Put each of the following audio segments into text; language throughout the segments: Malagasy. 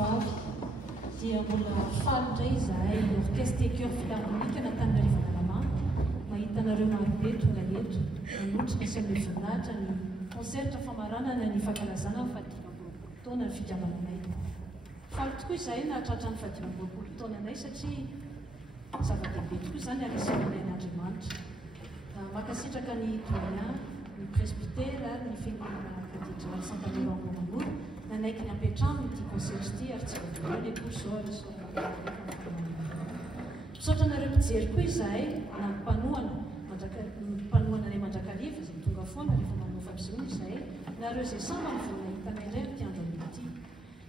vavy dia mbola faly indray izahay orchestre et chœur philharmonique n'Antananarivo Manamanga mahita anareo marobe tonga eto manotrika sy amin'ny voninahitra ny concerta famaranana ny fankalazana ny fahadimy taona ny fikambananay. Faly tokoa izahay nahatratra ny fahadimy taonanay satria zava-dehibe tokoa izany arisananay n'Andriamanitra. Makasitraka ny doyen, ny presbytera, ny fiangonana cathédrale Saint-André Ambonamoro nanaiky ny ampiatrano ity concerta ity ary tsy voalohany aloha zao misaotra anareo mpijery koa izahay na mpanohananay mandrakariva izay tonga foana rehefa manao fampisehoana izahay nareo izay samy mivonina hitanay indray ity andro amin'ity.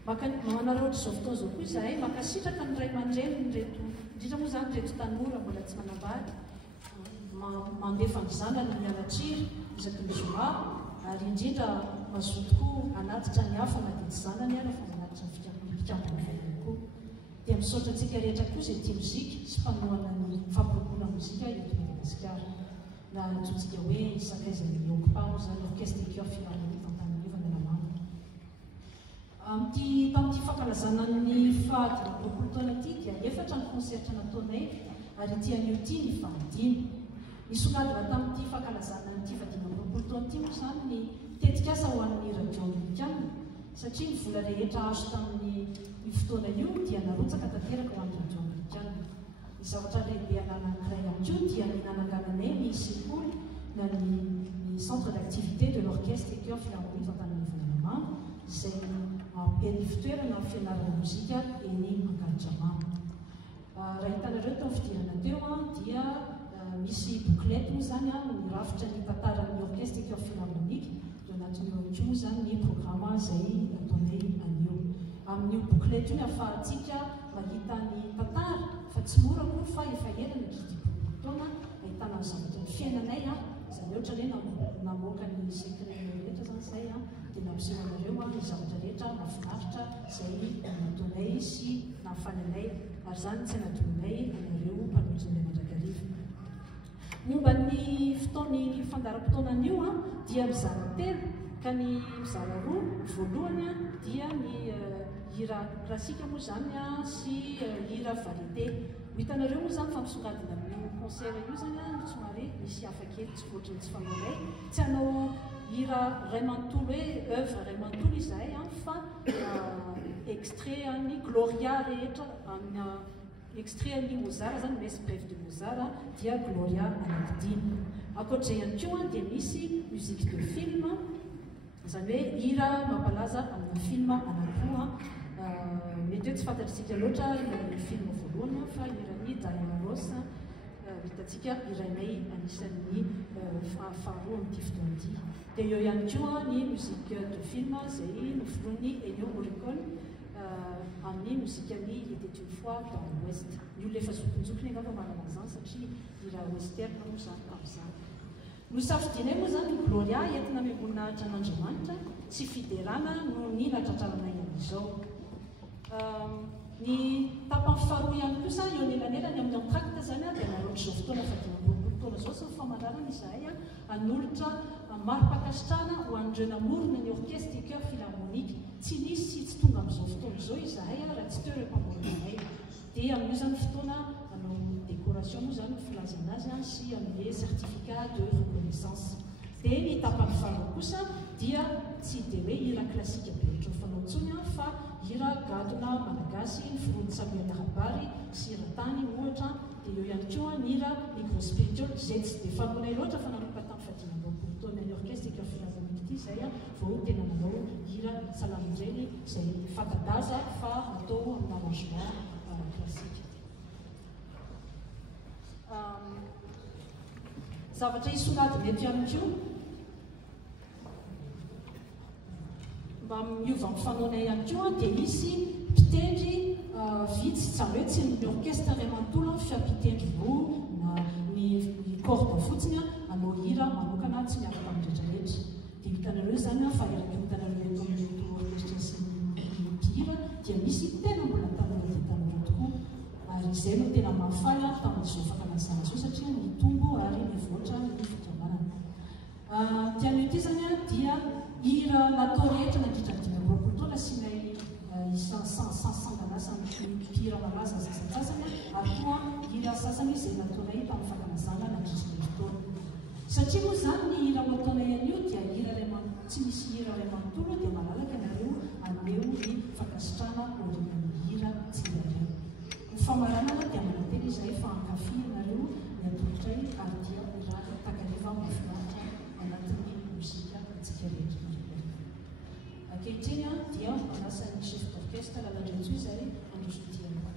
Manareo ohatr'izao fotoana izao koa izahay makasitraka ny ray aman-dreny reto indrindra moa izany reto tanora mbola tsy manambady mandefa ny zanany mialatriry isaky ny zoma ary indrindra mazotokoa anatitra ny hafa na dia tsy zanany ara fa manatitra ny mpikambana vaina koa. Dia misaotra antsika rehetra koa izay tia mozika sy mpanohana ny fampirobona mozika eto Madagasikara na antsointsika hoe sakaiza ny occupant zany orchestre et chœur philharmonique d'Antananarivo Manamanga. Tamin'ity fankalazana ny fahadimy taona ity dia efatra ny concerta nataonay ary ity anio ity ny fahadimy. Nisongadina tamin'ity fankalazana nyity fahadimy taona ity moa izany ny tetikasa ho an'ny radio anglikana satria ny vola rehetra azo tamin'ny fotoana io dia narotsaka tanteraka ho an'ny radio anglikana. Ny zavatra lehibe anankiray ihany koa dia ny nanangananay ny sekoly na ny centre d'activité de l'orchestre et chœur philharmonique d'Antananarivo Manamanga izay ampiany fitoerana fianarana mozika eny Angadramanga. Raha hitanareo tao fidirana teo dia misy bouclette moa zany mirafitra ny tantaran'ny orchestre et chœur philharmonique dia anatin'io koa moa zany ny programme izay ataonay anio. Amin'io bouclette io ny ahafahantsika mahita ny tantara fa tsy mora koa fa efa ela ny taona ahitana ny zavatra ny fiainanay izany ohatra hoe namoaka ny secret rehetra zany izay dia nampiseho anareo ny zavatra rehetra mahafinaritra izay nataonay sy nahafananay ary zany tsy anadonanay anareo mpanotrany mandrakariva. Momba ny fotoany fandaram-potoanan'io dia mizara telo ka ny mizara roa voalohany dia ny hira klasika moa zany sy hira variété. Hitanareo moa zany fa misongadina amin'ny concert io zany somary misy hafakely tsy voatriny tsy fanaonay tsy hanao hira ray manontolo hoe œuvre ray manontolo izahay fa extrait ny Gloria rehetra amin'ny extrait ny Mozart zany messe brève de Mozart dia Gloria anankidimy. Ankoatr'izay ihany koa dia misy musique de film izany hoe hira mampalaza amin'ny film anankiroa. Mety hoe tsy fantatritsika loatra ny film voalohany fa hirany Diana Ross hitantsika irainay anisan'ny faharoa amin'ity fotoana ity. Dia eo ihany koa ny musique de film izay noforoan'ny Ennio Morricone amin'ny mozikany Il était une fois dans l'Ouest. Ny olona efa zokonjokony angamba manana izany satria hira western moa zany tamin'izany. Nosafidinay moa zany Gloria entina miambonahitra an'Andriamanitra sy fiderana no ny natratraranay amin'izao. Ny tapany faharoa ihany koa zany eo anelanelany amin'ny entracte zany dia narotr'izao fotoana fahadimy taona zao sy ny famanarana izahay hanolotra mari-pakasitrahana ho an'ireo namorona ny orchestre et chœur philharmonique tsy nisy sy tsy tonga amin'izao fotoana izao izahay raha tsy teo ireo mpamoronanay. Dia amin'io zany fotoana anao décoration moa zany filazana azy sy amin'ny certificat de reconnaissance. Dia ny tapany faharoa kosa dia tsy dia hoe hira klasika be ohatry ny fanao intsony fa hira gadona malagasy ny firony Samuel Rabary sy Ratany ohatra. Dia eo ihany koa ny hira ny gospel izay tsy dia fanoanay loatra fa nanomboka tamin'ny fahadimy taona ny orchestre et chœur philharmonique ity izay vao tena nanao hira salamindreny izay fantadaza fa natao amin'ny arrangement klasika. Zavatra hisongadina eto ihany koa mba miova amin'ny fanoana ihany koa dia misy mpitendry vitsy tsy hoe tsy ny orchestre ray manontolo fa mpitendry roa na ny corde fotsiny hanao hira manokana tsy miaraka amin'ny rehetrarehetra. Dia hitanareo zany fa eraky hitanareo eto amin'ny orchestre sy mpihira dia misy tena mbola tanora dia tanora tokoa ary izay no tena mahafaly tamin'izao fankalazana izao satria mitombo ary mivoatra ny fikambanana. Tian'io ity zany dia hira natao rehetra nandritra ny 5 taona sy nay sangana samympira malaza sasasasany ary koa hira sasany izay nataonay tamin'ny fakanazana nandrisiny fotoana satria moa zany ny hira mataona ihany io dia hira ray tsy misy hira ray manontolo dia malalaka nareo aneo ny fakasitrana orinany hira tsirareo ny famaranana dia manateny izay fa ankafy nareo ny atolotray ary dia raha takariva mafinaritra anatin'ny mozika tsika rehetra ankehitriny dia manasan'ny chef d'orchestre landrenjo izay androsotiana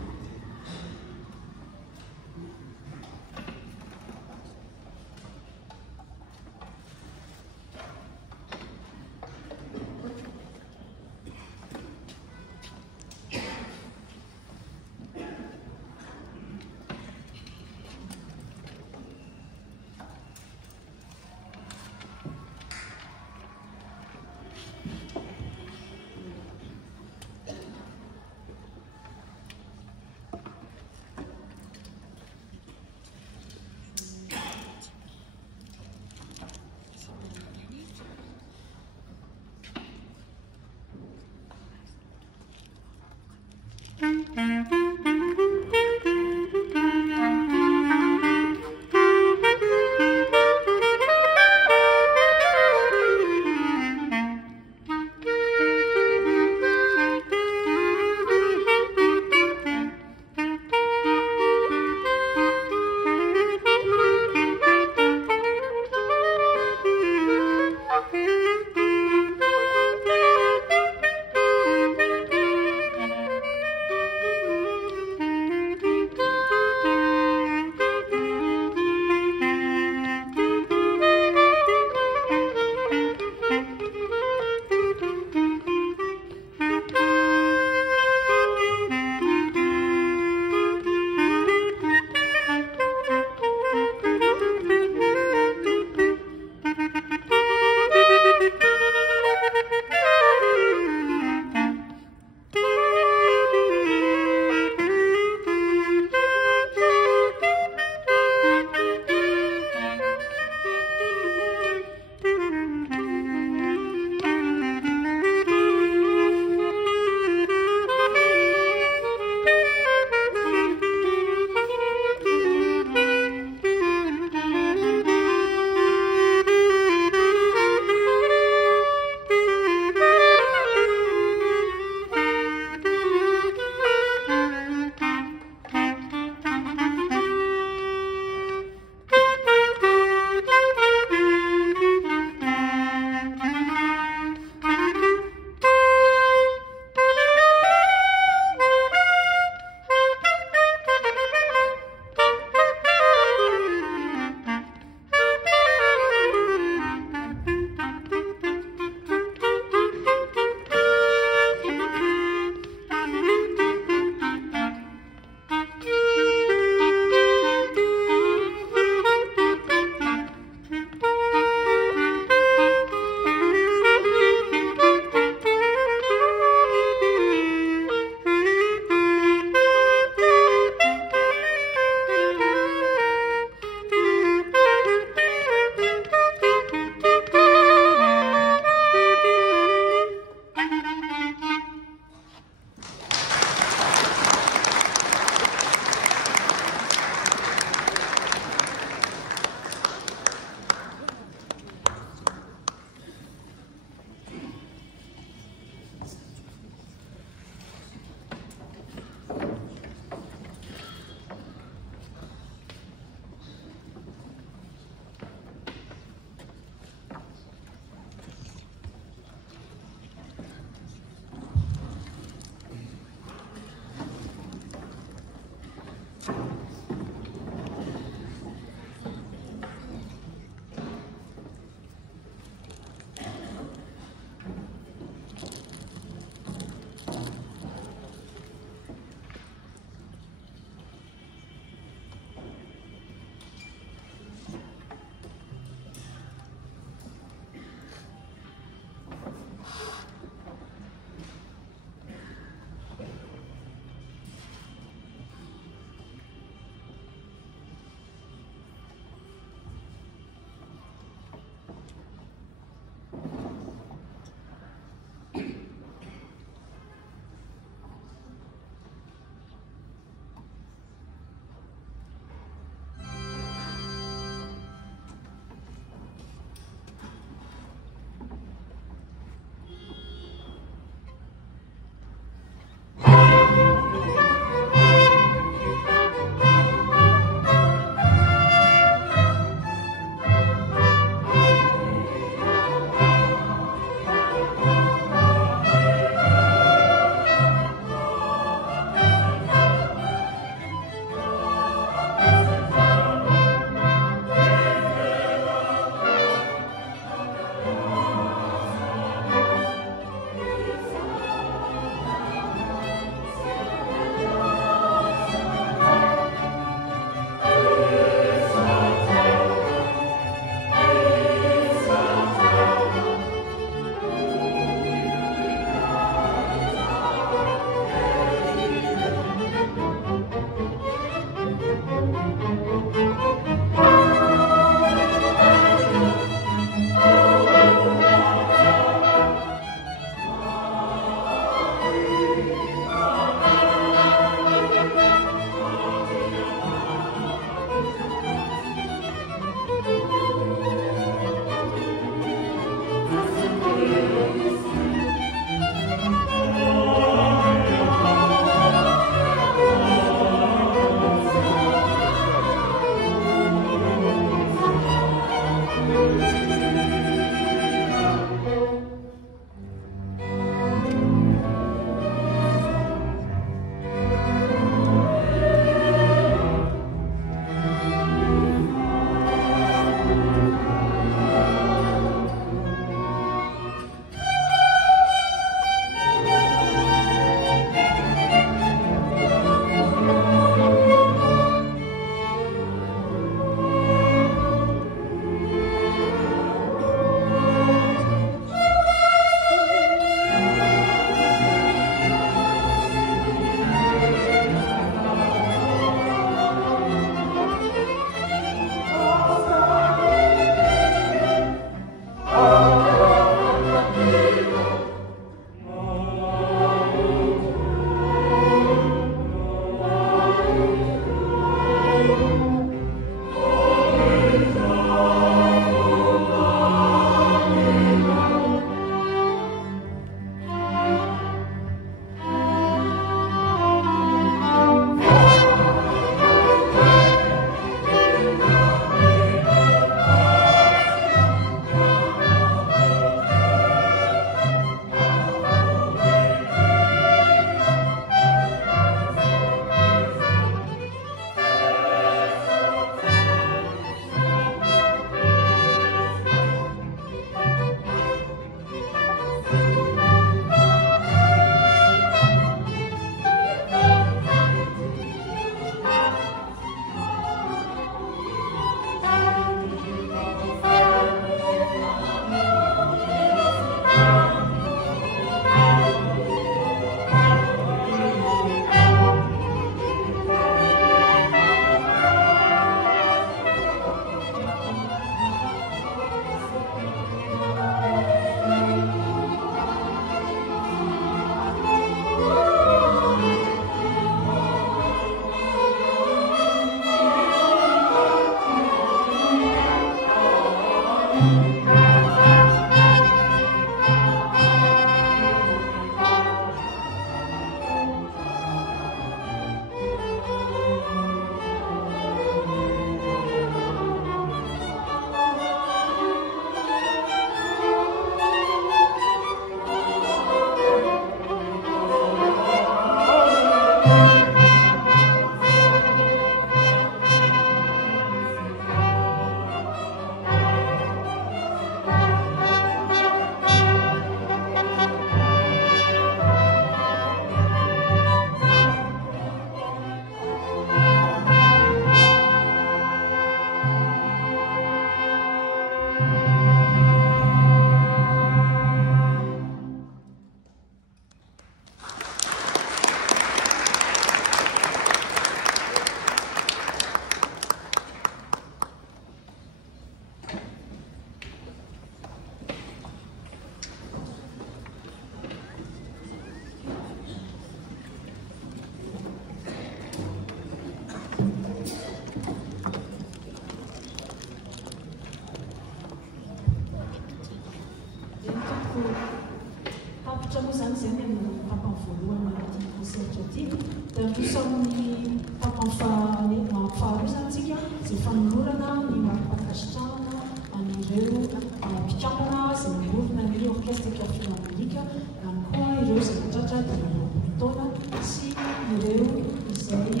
orchestre philharmonique ihany koa ireo izay mahatratra dimy taona sy ireo izay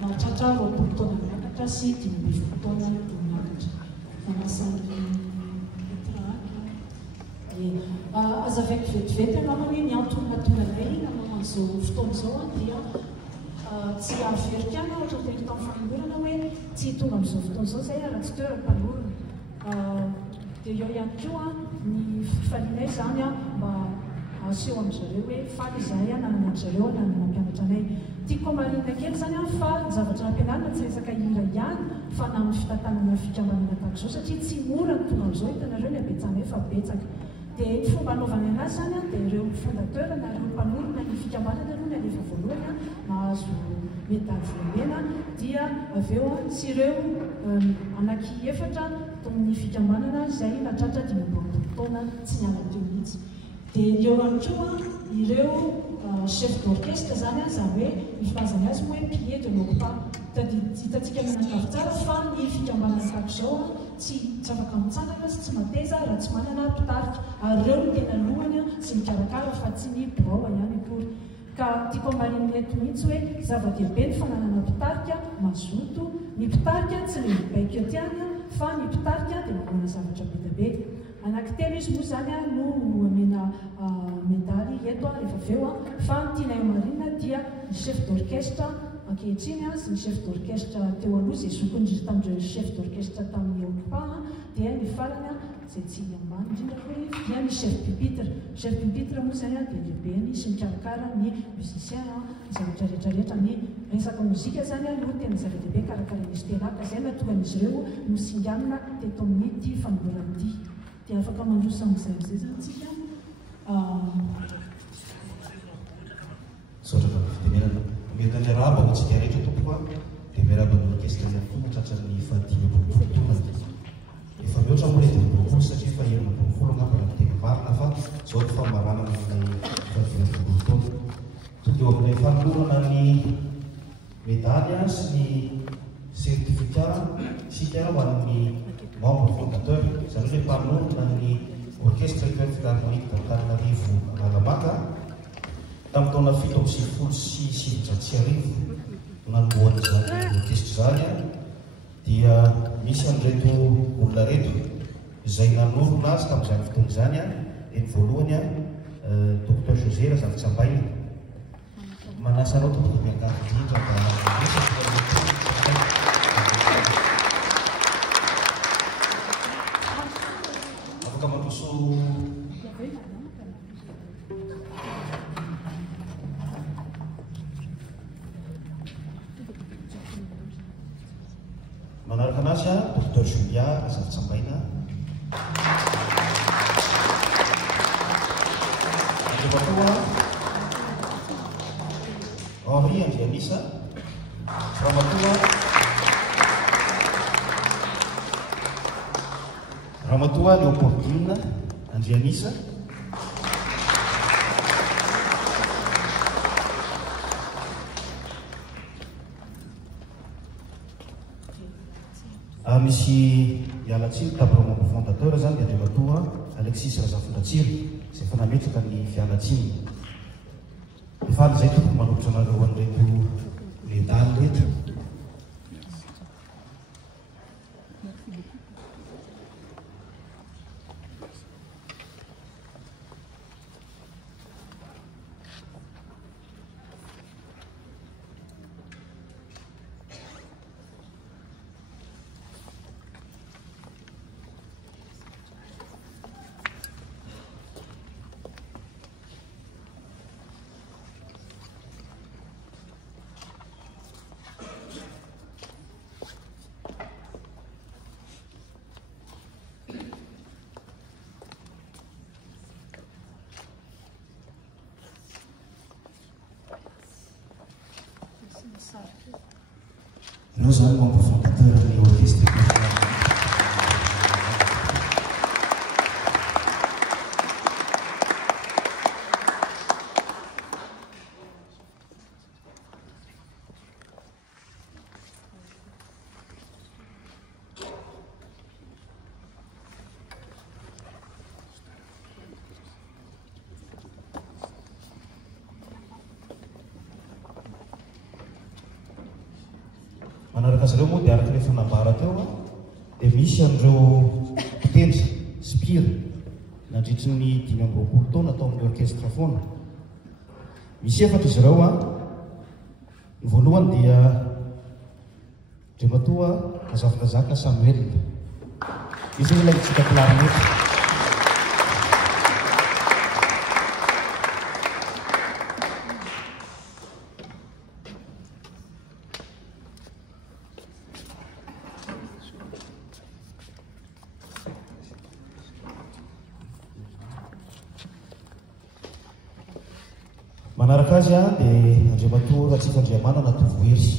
mahatratra roapolo taona miakatra sy 10 taona miakatra. Manasany azavaiko vetivety ianao hoe ny antononatolonay naman'izao fotoana izao dia tsy averika ana ohatra teny tamin'ny fanolorana hoe tsy tonga amin'izao fotoana izao zay raha tsy toeram-panolorana. Dia eo ihany koa ny fifalianay zany mba aseho amin'izareo hoe faly izahay nanana an'izareo nanana mpianatra anay. Tiako marina kely zany fa ny zavatra ampianarina tsy resaka hira ihany fa na amin'ny fitantanana fikambanana tahaka izao satria tsy mora ny tonga amin'izao hitanareo ny abetsanay fa betsaka. Dia ny fomba anaovana anazy zany dia ireo fondateur na ireo mpanorona ny fikambanana aloha ny alefa voalohany mahazo medaly volamena dia avy eo sy ireo anaky efatra tamin'ny fikambanana izay nahatratra 10 taona tsy niala teo mihitsy. Dia eo ihany koa ireo chef d'orchestre zany zany hoe mifilazana azy moa hoe pilier de l'OCPA. Hitantsika menakavy tsara fa ny fikambanana tahaka izao tsy afaka mitsangana sy tsy mateza raha tsy manana mpitarika ary ireo no tena lohany sy mikarakara fa tsy ny birao ihany akory. Ka tiako mariny eto mihitsy hoe zava-dehibe ny fananana mpitarika mazoto. Ny mpitarika tsy le mibaiko etiany fa ny mpitarika dia manana zavatra be dia be. Anankitelo izy moa zany no amena medaly eto rehefa avy eo fa ny tianay marina dia ny chef d'orchestre ankehitriny sy ny chef d'orchestre teo aloha izay zokony tamin'ireo chef d'orchestre tamin'ny OCPA dia ny farany izay tsy ambany indrindra hoe dia ny chef pupitre. Chef pupitre moa zany dia lehibe ny sy mikarakara ny musicien zavatra rehetrarehetra ny resaka mozika zany no tena zava-dehibe karakaran'izy telaka zay natokan'izy ireo no singanina teto amin'ny ty fanolorany ty. Dia afaka mandrosa amin'izay zay zany tsika. Sotra fitemenana mety ny araba ho tsy dia rehetra tompoka dia miaraba ny orchestre ny fo tratran'ny fahadimy ambinifolo taona. Efa mihoatra moa le 10 satria fa 20 angamba raha teny marina fa zao ny famaranana amin'ilay fahadimy taona. Tokeo amin'ilay fanolorana ny medaly sy ny certificat sika ho an'ny membre fondateur izany hoe mpanorona ny orchestre philharmonique d'Antananarivo Ralamanga tamin'ny taona 7 sy 7 nanombohana izany orchestre zany dia misy an'ireto olona reto izay nanorona azy tamin'izany fotoana izany dia ny voalohany docteur José Razafintsambaina. Manasa anao tompoko miankavy indrindra afaka mandroso manaraka anazy docteur Julia Razafintsambaina. Andreva koa Henri Andrianisa. Ramatoa Léopoldine Andrianisa. Misy hialatsiny table membre fondateur zany dia andrematoa Alexis Razafindratsiro izay efa nametraka ny fialatsiny. Efa zay tokony manolotra anareo an'ireto medaly rehetra. Nós vamos membre fondateur de l'orchestre. manaraka azy ireo moa dia araka le fanambara teo a dia misy an'ireo mpitendry spira nandritry ny 5 taona atao amin'ny orchestre foana. Misy efatra izy ireo a. Ny voalohany dia Andriamatoa Azafilazaka Samuel, izy ilay tsika clarinette. Manaraka azy a dia Andriamatoa Ratsifandriamanana Tovohery. Izy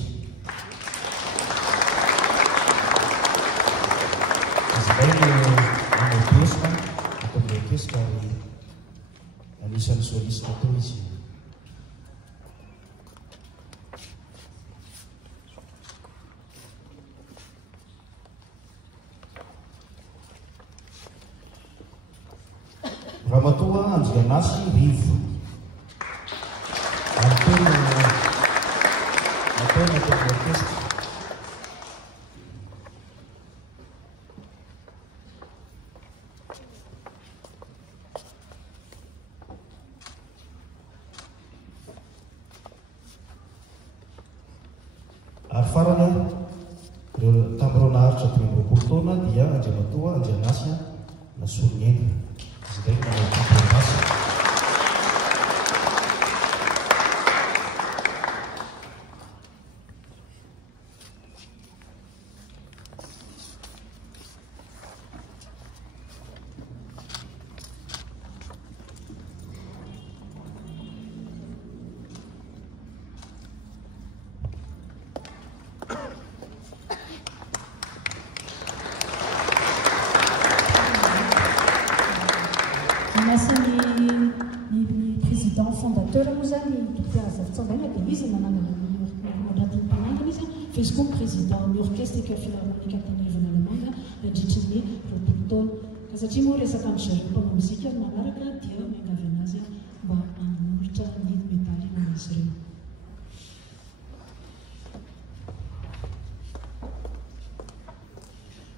ilay no orchestre atao amin'ny orchestre ary anisan'ny soliste teo izy. Ramatoa Andrianasy Rivo. Ary farany tamin'ireo naharitra 20 taona dia Andriamatoa Andrianasy Nasolonena. Izy ilay manao kontrabasy. Ny président fondateur moa zany Dr Azafitsangaina dia izy nanangana anatin'ny izy fa izy koa président ny orchestre chœur philharmonique Antananarivo Nalamanga nandritry ny 20 taona. Ka satria moa resaka ny jury mpanao mozika manaraka dia miangavy anazy mba hanoritra ny medaly amin'izy ireo.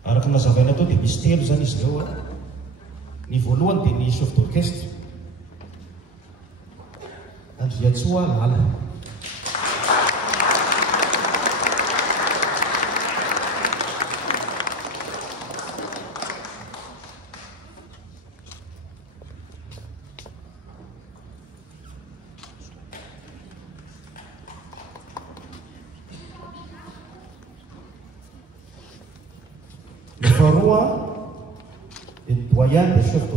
Araka ny nazavaina tao dia misy telo zany izy ireo a. Ny voalohany dia ny chef d'orchestre Andriatsoa Lala. Ny faharoa dia ny doyen des chefs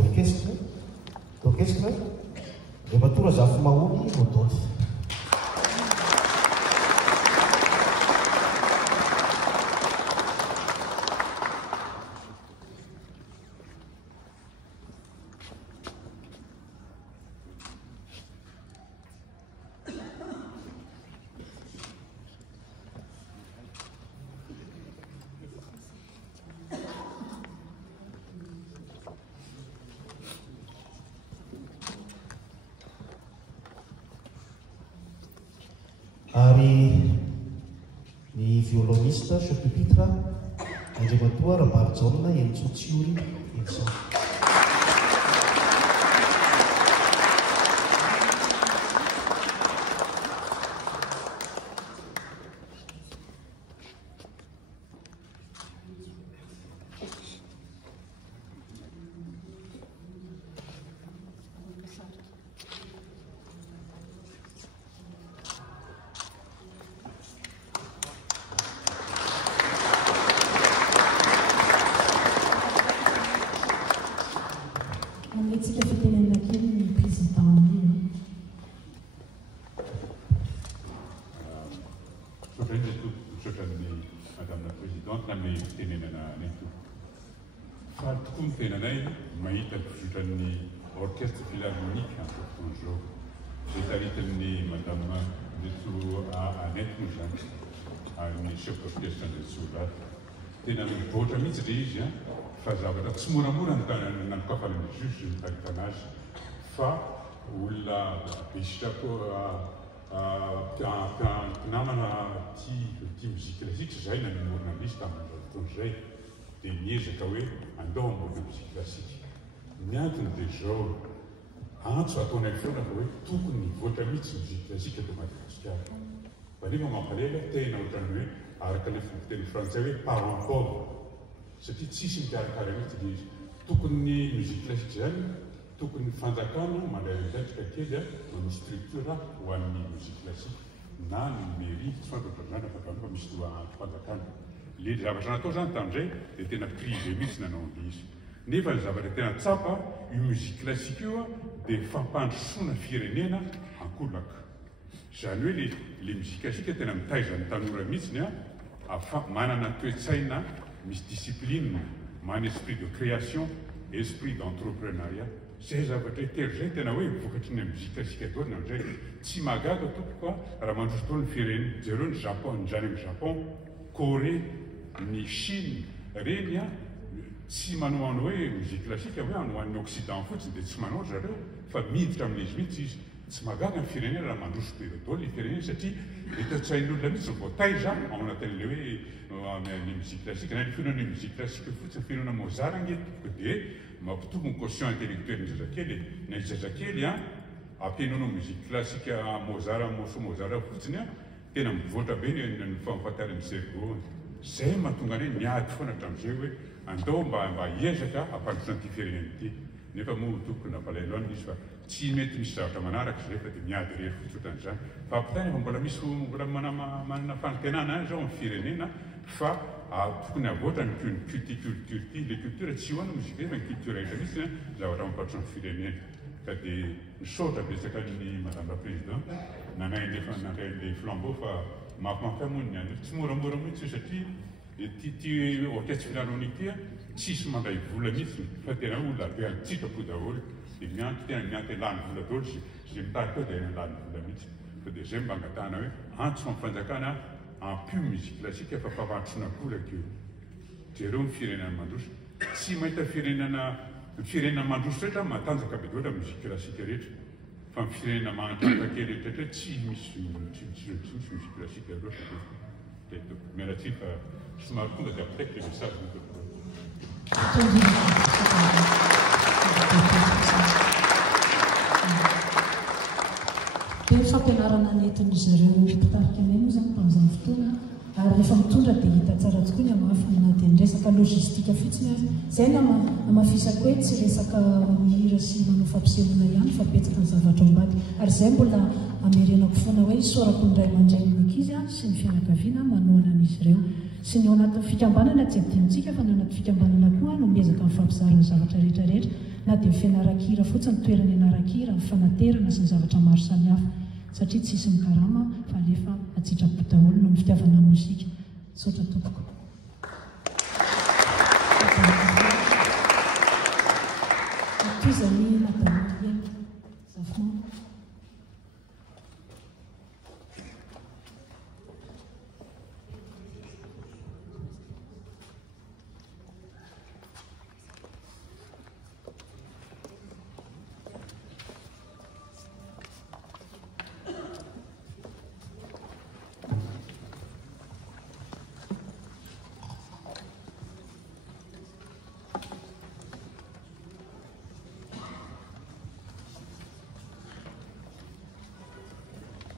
d'orchestre Andriamatoa Zafimahony Rodolphe. Ary ny violoniste chef pupitre Andriamatoa Rambarijona Entsotsiori Ensa. Madame la Présidente, namni tenenana neto. Fa tokoa tenanay mahita fizotran'ny orchestre philharmonique un jour. Taritin'ny Madame Neto Annette moa zany ary ny chef d'orchestre Nesola. Tena mivoatra mihitsy le izy fa zavatra tsy moramora nanokafana juge ny fahitana azy fa olona bisitra koa mpinamana tia muzika klasika zay nanomorona misy tamin'izao fotoana zay dia niezaka hoe andao amorona muzika klasika. Ny antony dia zao antso ataonay foana fa hoe tokony voatra mihitsy muzika klasika eto Madagasikara. Fa nefa mampalela tena ohatrany hoe araka le fiteny frantsay hoe parent pauvre satria tsisy mikarakara mihitsy dia izy. Tokony ny muzika klasika zany tokony fanjakana mandraydratrika kely ny structure ho an'ny muzika klasika na ny mairie tsy fantatra zany afaka fa misy fanjakana. Le zavatra natao zany tamin'izay dia tena privé mihitsy nanao izy. Nefa ny zavatra tena tsapa io muzika klasika io dia fampandrosoana firenena ankolaka. Zany hoe le muzika klasika tena mitaiza ny tanora mihitsiny manana toe-tsaina misy discipline, mana esprit de création, esprit d'entrepreneuriat. Zay zavatra telo zay tena hoe vokatry ny muzika klasika taona amizay tsy magaga tompoko raha mandroso tao ny firenena. Jereo ny Japon, ny zany amin'ny Japon, Corée, ny Chine reny tsy manao anao hoe muzika klasika hoe ano an'ny Occident fotsiny dia tsy manao zareo fa miditra amin'izy mihitsy izy. Tsy magaga ny firenena raha mandroso be daholo ny firenena satria etatsain'olona mihitsy voataiza ao anatin'le hoe ny muzika klasika na ny fihainoana ny muzika klasika fotsiny fihainoana Mozart angetiko dia mampitombo ny quotient intellectuel ny zazakely. Na zazakely ampihainoana muzika klasika Mozart fotsiny tena mivoatra be ny fahafatary amin'ny cerveau. Zay mahatonga ny miady foana hatramin'izay hoe andao mba hiezaka hampandrosoana ity firenena ity. Nefa moa tokony nampalaelo izy fa tsy mety misy zavatra manaraka zay fa dia miady rery fotsy ohatran'izany. Fa ampitany fa mbola manana fanantenana any zao amin'ny firenena fa tokony avoatra ny culture le culture tsy hoana muzika fa ny culture rehetra mihitsy zavatra mampandrosoana firenena. Ka dia misaotra betsaka ny madame la présidente nanay le flambeau fa mampamafy amony any tsy moramora mihitsy satria ty orchestre philharmonique ty tsisy mandray vola mihitsy fa tena olona be antsitrapo daholo dia tena mianty lany vola daholo sy mitarika eo dia lany vola mihitsy. Fa dia zay mba angatahana hoe antso amin'ny fanjakana ampio muzika klasika fa fampandrosoana kolaka io. Jereo ny firenena mandroso tsy mahita firenena mandroso rehetra matanjaka be daholo muzika klasika rehetra fa ny firenena manatantaka kely rehetrarehetra tsy misy muzika klasika loatra. Mialatsy fa somary tonga dia apitaiko le message dia fampianarana nentin'ny zareo mpitarika anay moa zany tamin'izany fotoana ary rehefa mitondra dia hita tsara tokoa ny amafina dia ny resaka logistika fotsiny azy zay namafisako hoe tsy resaka mihira sy manao fampisehoana ihany fa betsaka ny zavatra ombady ary zay mbola amerenako foana hoe isorako ny ray aman-dreny ny ankizy sy ny fianakaviana manoana an'izy ireo sy ny ao anatin'ny fikambanana tsy adinontsika fa ny anaty fikambanana koa no miezaka amin'ny fampizarana zavatra rehetrarehetra na dia fianarakira fotsiny toerana ianarakira ny fanaterana sy ny zavatra maro samihafa satria tsisy mikarama fa alefa atsitrapo daholo no ny fitiavana mozika. Saotra tompoko. Toy izany